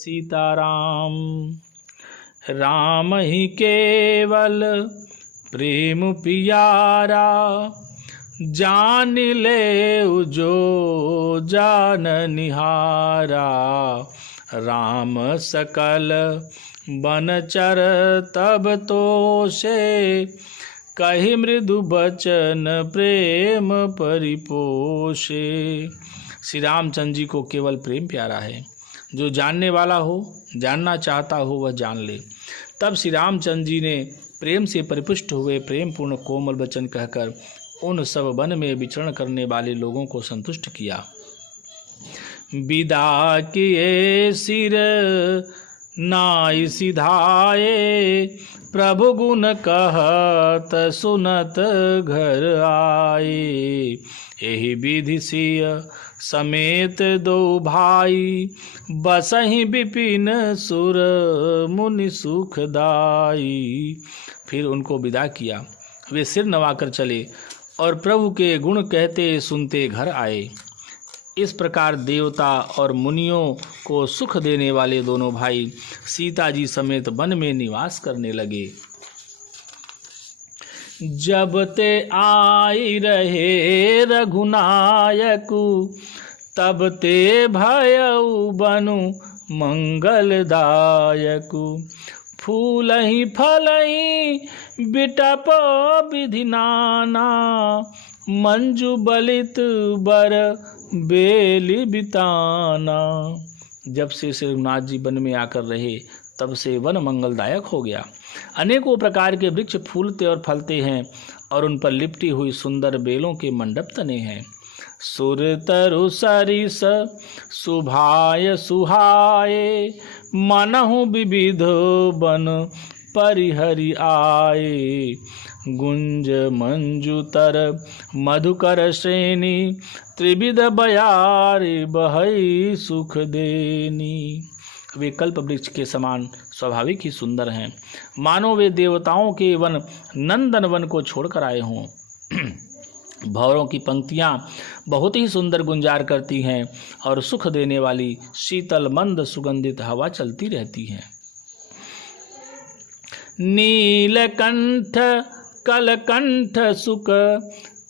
सीताराम। राम ही केवल प्रेम पियारा, जान ले जो जान निहारा। राम सकल बनचर तब तो से, कही मृदु बचन प्रेम परिपोषे। श्री रामचंद्र जी को केवल प्रेम प्यारा है। जो जानने वाला हो, जानना चाहता हो, वह जान ले। तब श्री रामचंद्र जी ने प्रेम से परिपुष्ट हुए प्रेमपूर्ण कोमल वचन कहकर उन सब वन में विचरण करने वाले लोगों को संतुष्ट किया। विदा किए सिर नाई सिधाए, प्रभु गुण कहत सुनत घर आए। एहि विधि सिय समेत दो भाई, बसहि विपिन सुर मुनि सुखदाई। फिर उनको विदा किया। वे सिर नवाकर चले और प्रभु के गुण कहते सुनते घर आए। इस प्रकार देवता और मुनियों को सुख देने वाले दोनों भाई सीता जी समेत वन में निवास करने लगे। जब ते आई रहे रघुनायकु, तब ते भयउ बनु मंगलदायकु। फूलहि फलहि बिटप विधि नाना, मंजू बलित बर बेली बिताना। जब से श्री रघुनाथ जी वन में आकर रहे, तब से वन मंगलदायक हो गया। अनेकों प्रकार के वृक्ष फूलते और फलते हैं और उन पर लिपटी हुई सुंदर बेलों के मंडप तने हैं। सुर तरु सरिस सुभाय सुहाए, मनहु विविध बन परिहरि आए। गुंज मंजुतर मधुकर श्रेणी, त्रिविध बयारी बहई सुख देनी। वे कल्प वृक्ष के समान स्वाभाविक ही सुंदर हैं, मानो वे देवताओं के वन नंदन वन को छोड़कर आए हों। भंवरों की पंक्तियां बहुत ही सुंदर गुंजार करती हैं और सुख देने वाली शीतल मंद सुगंधित हवा चलती रहती है। नीलकंठ कलकंठ सुक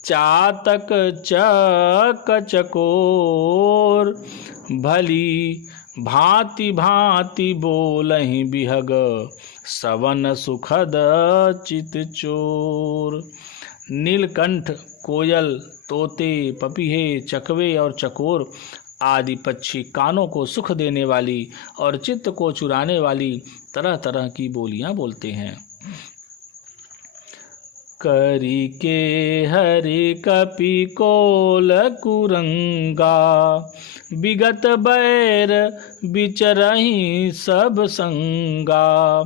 चातक चक चकोर, भली भांति भांति बोलहि बिहग सवन सुखद चित चोर। नीलकंठ कोयल, तोते, पपीहे, चकवे और चकोर आदि पक्षी कानों को सुख देने वाली और चित्त को चुराने वाली तरह तरह की बोलियां बोलते हैं। करी के हरि कपि कोल कुरंगा, विगत बैर बिचरहि सब संगा।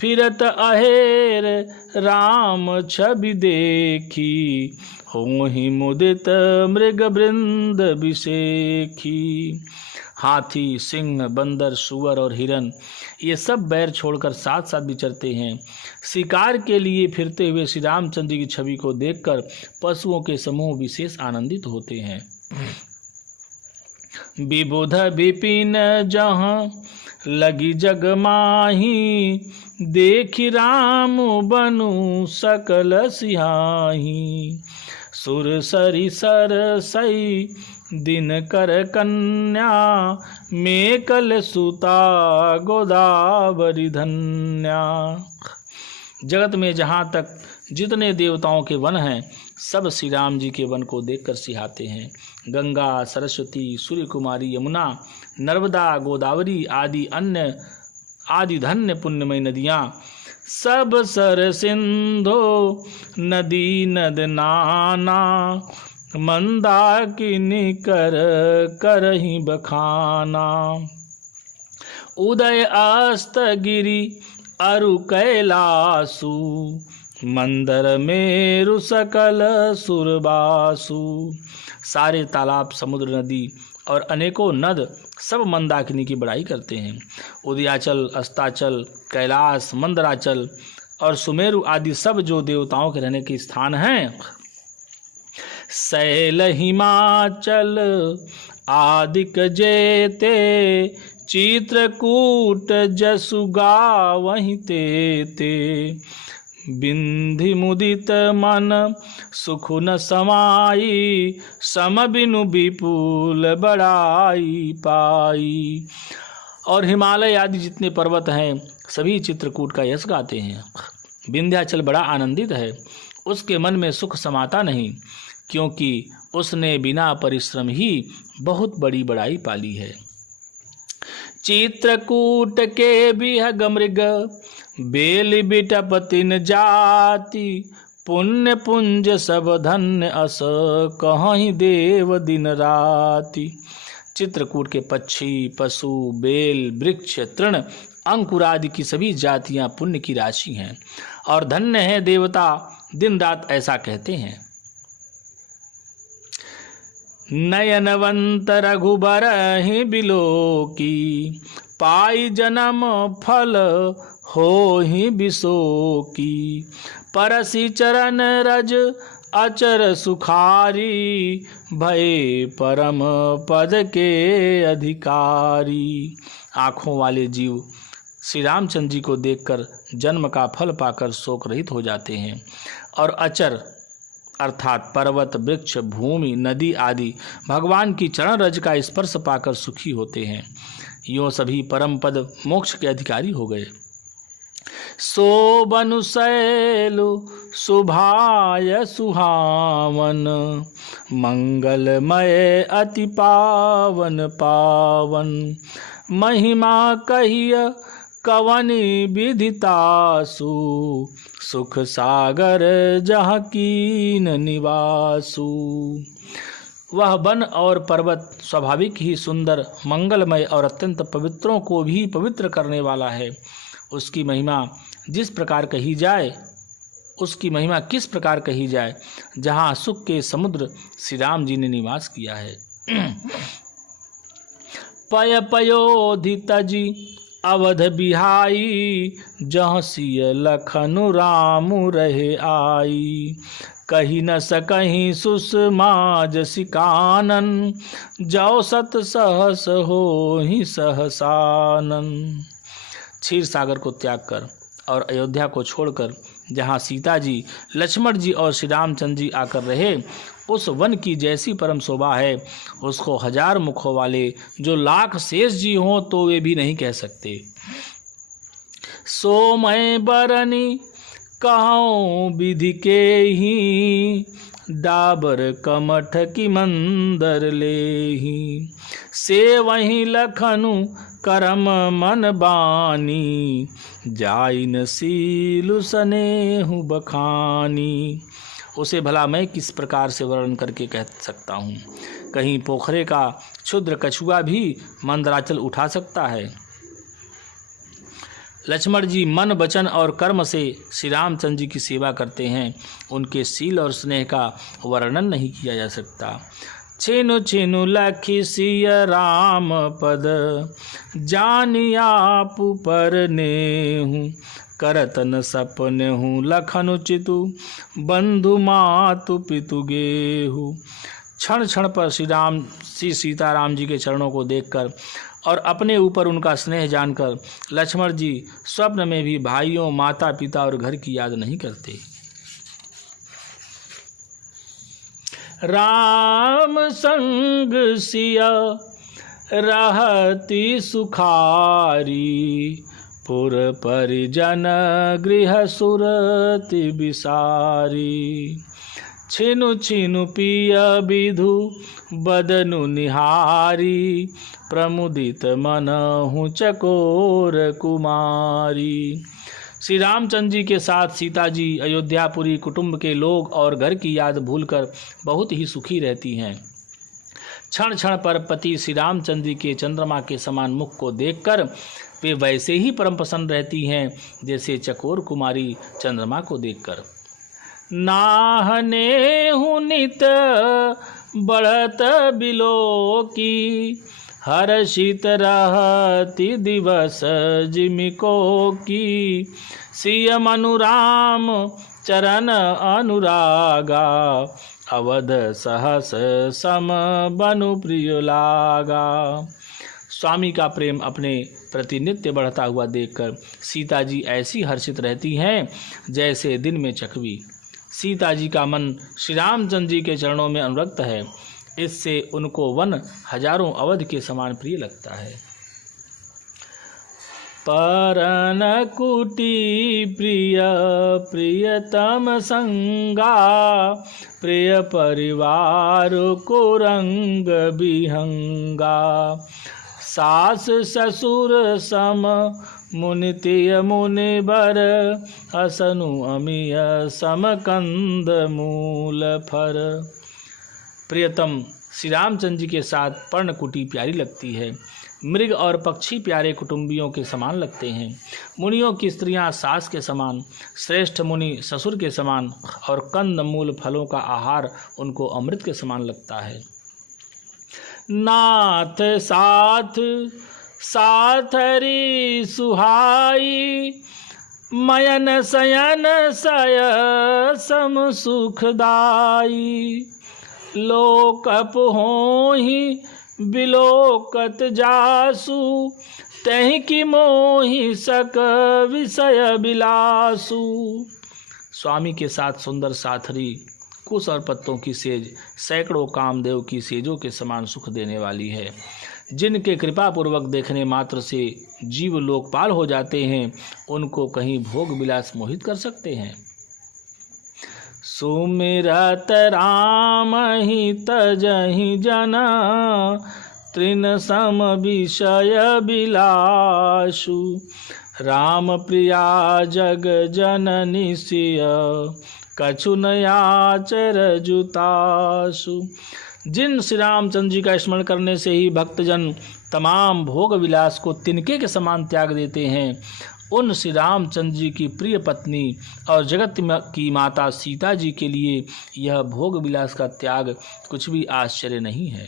फिरत अहेर राम छवि देखी, होहि मुदित मृग वृंद बिसेखी। हाथी, सिंह, बंदर, सुअर और हिरन ये सब बैर छोड़कर साथ साथ विचरते हैं। शिकार के लिए फिरते हुए श्री रामचंद्र जी की छवि को देखकर पशुओं के समूह विशेष आनंदित होते हैं। विबुध विपिन जहाँ लगी जग माही, देखि राम बनु सकल सिहाही। सुर सरि सर सई दिन कर कन्या, मेकल सुता गोदावरी धन्या। जगत में जहाँ तक जितने देवताओं के वन हैं, सब श्री राम जी के वन को देखकर सिहाते हैं। गंगा, सरस्वती, सूर्य कुमारी, यमुना, नर्मदा, गोदावरी आदि धन्य पुण्यमय नदियाँ, सब सर सिंधो नदी नद नाना। मंदाकिनी कर करहि बखाना। उदय अस्त गिरि अरु कैलासु, मंदर मेरु सकल सुरबासु। सारे तालाब, समुद्र, नदी और अनेकों नद सब मंदाकिनी की बड़ाई करते हैं। उदयाचल, अस्ताचल, कैलाश, मंदराचल और सुमेरु आदि सब जो देवताओं के रहने के स्थान हैं। शैल हिमाचल आदिक जेते चित्रकूट जसु गावहि ते बिंधि मुदित मन सुख न समाई सम बिनु विपुल बड़ाई पाई। और हिमालय आदि जितने पर्वत हैं सभी चित्रकूट का यश गाते हैं। विंध्याचल बड़ा आनंदित है, उसके मन में सुख समाता नहीं, क्योंकि उसने बिना परिश्रम ही बहुत बड़ी बड़ाई पाली है। चित्रकूट के बिहग मृग बेल बिटप तिन जाति पुण्य पुंज सब धन्य अस कहीं देव दिन राति। चित्रकूट के पक्षी, पशु, बेल, वृक्ष, तृण, अंकुर आदि की सभी जातियां पुण्य की राशि हैं और धन्य है देवता दिन रात ऐसा कहते हैं। नयनवंत रघुबर ही बिलोकी पाई जन्म फल हो ही बिसोकी परसी चरण रज अचर सुखारी भय परम पद के अधिकारी। आँखों वाले जीव श्री रामचंद्र जी को देखकर जन्म का फल पाकर शोक रहित हो जाते हैं और अचर अर्थात पर्वत, वृक्ष, भूमि, नदी आदि भगवान की चरण रज का स्पर्श पाकर सुखी होते हैं। यों सभी परम पद मोक्ष के अधिकारी हो गए। सो बनु शैलु सुभाय सुहावन मंगलमय अति पावन पावन महिमा कहिय कवनि विदितासु सुख सागर जहाँ कीन निवासु। वह वन और पर्वत स्वाभाविक ही सुंदर, मंगलमय और अत्यंत पवित्रों को भी पवित्र करने वाला है। उसकी महिमा जिस प्रकार कही जाए, उसकी महिमा किस प्रकार कही जाए, जहाँ सुख के समुद्र श्री राम जी ने निवास किया है। पय पयोधि तजी अवध बिहाई जहाँ सिय लखनु रामु रहे आई कही न सकहीं सुषमा सिकानन जौ सत सहस हो ही सहसानन। क्षीर सागर को त्याग कर और अयोध्या को छोड़कर जहाँ सीता जी, लक्ष्मण जी और श्री रामचंद्र जी आकर रहे, उस वन की जैसी परम शोभा है उसको हजार मुखों वाले जो लाख शेष जी हों तो वे भी नहीं कह सकते। सो मैं बरनी कहूँ विधि के ही डाबर कमठ की मंदर ले ही से वहीं लखनु करम मन बानी जाइन सीलु स्नेहु बखानी। उसे भला मैं किस प्रकार से वर्णन करके कह सकता हूँ। कहीं पोखरे का क्षुद्र कछुआ भी मंदराचल उठा सकता है। लक्ष्मण जी मन, वचन और कर्म से श्री रामचंद्र जी की सेवा करते हैं। उनके शील और स्नेह का वर्णन नहीं किया जा सकता। छिनु छिनु लखी सिय राम पद जानिया पर नेहु करतन सपने हूँ लखनु चितु बंधु मातु पितु गेहु। क्षण क्षण पर श्री सीताराम जी के चरणों को देखकर और अपने ऊपर उनका स्नेह जानकर लक्ष्मण जी स्वप्न में भी भाइयों, माता पिता और घर की याद नहीं करते। राम संग सिया रहती सुखारी पुर परिजन गृह सुरति बिसारी छिनु छिनु पिय विधु बदनु निहारी प्रमुदित मनहु चकोर कुमारी। श्री रामचंद्र जी के साथ सीता जी अयोध्यापुरी कुटुंब के लोग और घर की याद भूलकर बहुत ही सुखी रहती हैं। क्षण क्षण पर पति श्री रामचंद्र जी के चंद्रमा के समान मुख को देखकर वे वैसे ही परम प्रसन्न रहती हैं जैसे चकोर कुमारी चंद्रमा को देखकर। नाहने हूँ नित बढ़त बिलो की हर्षित रहती दिवस जिमिको की सिय मनु राम चरण अनुरागा अवध सहस सम बनु प्रिय लागा। स्वामी का प्रेम अपने प्रति नित्य बढ़ता हुआ देखकर सीता जी ऐसी हर्षित रहती हैं जैसे दिन में चकवी। सीता जी का मन श्री रामचंद्र जी के चरणों में अनुरक्त है, इससे उनको वन हजारों अवध के समान प्रिय लगता है। परन कुटी प्रिय प्रियतम संगा, प्रिय परिवार को रंग बिहंगा। सास ससुर सम मुनितिय मुनिबर, असनु अमिय समकंद मूल फर। प्रियतम श्री रामचंद्र जी के साथ पर्णकुटी प्यारी लगती है। मृग और पक्षी प्यारे कुटुंबियों के समान लगते हैं। मुनियों की स्त्रियां सास के समान, श्रेष्ठ मुनि ससुर के समान और कंद मूल फलों का आहार उनको अमृत के समान लगता है। नाथ साथ साथरी सुहाई, मयन सयन सय सम सुखदाई। लोकप होहि बिलोकत जासु, तहि की मोहि सक विषय बिलासु। स्वामी के साथ सुंदर साथरी कुश और पत्तों की सेज सैकड़ों कामदेव की सेजों के समान सुख देने वाली है, जिनके कृपा पूर्वक देखने मात्र से जीव लोकपाल हो जाते हैं, उनको कहीं भोग विलास मोहित कर सकते हैं। सुमिरत राम ही तजहि जना, तृण सम विषय बिलासु। राम प्रिया जग जननी सिय, कछु नयाचर जुतासु। जिन श्री रामचंद्र जी का स्मरण करने से ही भक्तजन तमाम भोग विलास को तिनके के समान त्याग देते हैं, उन श्री रामचंद्र जी की प्रिय पत्नी और जगत की माता सीता जी के लिए यह भोग विलास का त्याग कुछ भी आश्चर्य नहीं है।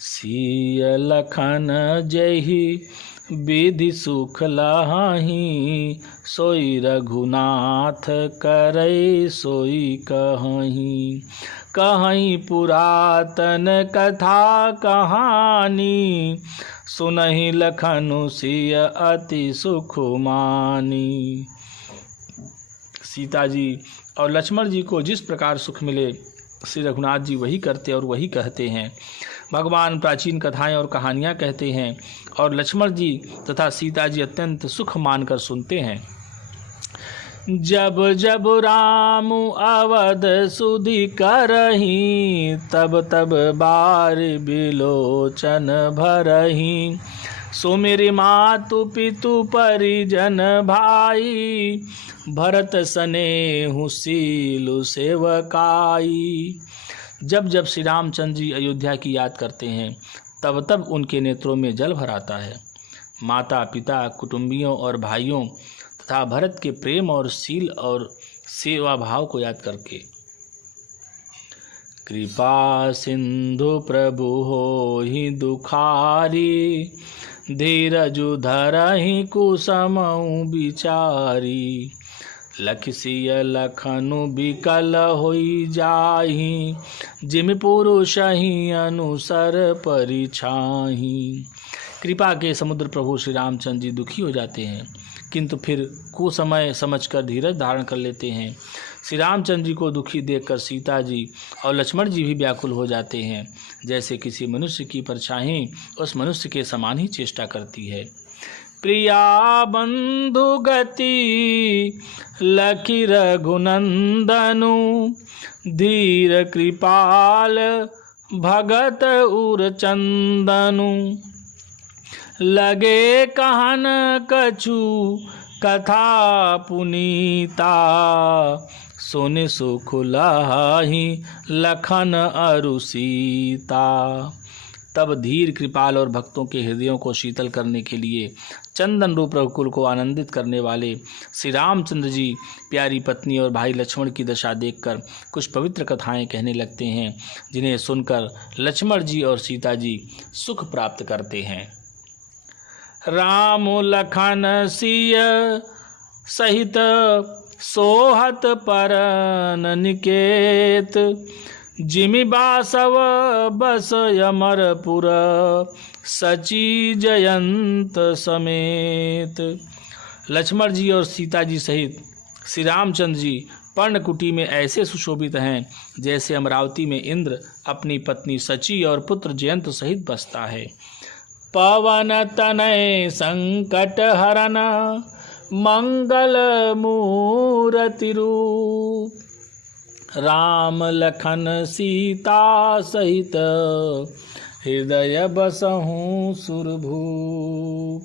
सिय लखन जहि विधि सुख लहाहि, सोई रघुनाथ करई सोई कहहि। कहई पुरातन कथा कहानी, सुनहि लखनु सिय अति सुख मानी। सीता जी और लक्ष्मण जी को जिस प्रकार सुख मिले, श्री रघुनाथ जी वही करते और वही कहते हैं। भगवान प्राचीन कथाएं और कहानियां कहते हैं और लक्ष्मण जी तथा सीता जी अत्यंत सुख मानकर सुनते हैं। जब जब राम अवध सुधि करही, तब तब बार बिलोचन भरही। सो मेरे मातु पितु परिजन भाई, भरत स्नेहु सीलु सेवकाई। जब जब श्री रामचंद्र जी अयोध्या की याद करते हैं, तब तब उनके नेत्रों में जल भर आता है। माता पिता कुटुंबियों और भाइयों तथा भरत के प्रेम और शील और सेवा भाव को याद करके। कृपा सिंधु प्रभु होहि दुखारी, धीरजु धरहि कुसमउ बिचारी। लखसिय लखनु बिकल होई जाहि, जिमि पुरुषहि अनुसर परिछाहि। कृपा के समुद्र प्रभु श्री रामचंद्र जी दुखी हो जाते हैं, किंतु फिर कुसमय समझकर धीरज धारण कर लेते हैं। श्री रामचंद्र जी को दुखी देखकर सीता जी और लक्ष्मण जी भी व्याकुल हो जाते हैं, जैसे किसी मनुष्य की परछाई उस मनुष्य के समान ही चेष्टा करती है। प्रिया बंधु गति लखी रघुनंदनु, धीर कृपाल भगत उर चंदनु। लगे कहन कछु कथा पुनीता, सोने सुख लहाहि लखन अरु सीता। तब धीर कृपाल और भक्तों के हृदयों को शीतल करने के लिए चंदन रूप रघुकुल को आनंदित करने वाले श्री रामचंद्र जी प्यारी पत्नी और भाई लक्ष्मण की दशा देखकर कुछ पवित्र कथाएं कहने लगते हैं, जिन्हें सुनकर लक्ष्मण जी और सीता जी सुख प्राप्त करते हैं। राम लखन सिय सहित सोहत परन निकेत, जिमि बासव बस अमरपुर, सची जयंत समेत। लक्ष्मण जी और सीता जी सहित श्री रामचंद्र जी पर्णकुटी में ऐसे सुशोभित हैं जैसे अमरावती में इंद्र अपनी पत्नी सची और पुत्र जयंत सहित बसता है। पवन तनय संकट हरन, मंगल मूरति रूप, राम लखन सीता सहित, हृदय बसहु सुरभूप।